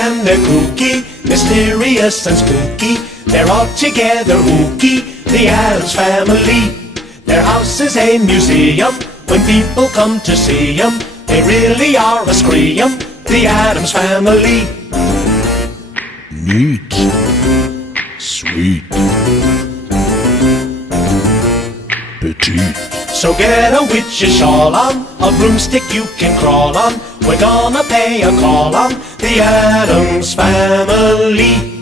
and they're kooky, mysterious and spooky. They're all together ooky, the Addams Family. Their house is a museum when people come to see them. They really are a scream, the Addams Family. Neat, sweet, petite. So get a witch's shawl on, a broomstick you can crawl on. We're gonna pay a call on the Addams Family.